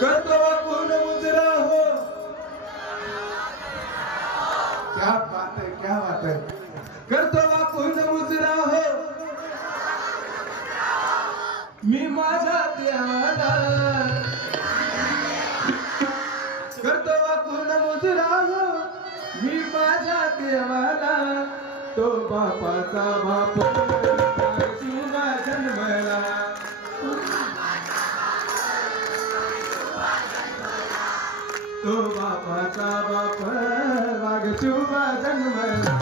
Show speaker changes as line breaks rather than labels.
करतो कोण मुजरा हो? क्या बात है क्या बात है. कोण मुजरा हो? मी माझ्या देवाला करतो कोण मुजरा हो? मी माझ्या देवाला तो बापाचा बाप. तो बापाचा बाप वाघ शुभ जन्मला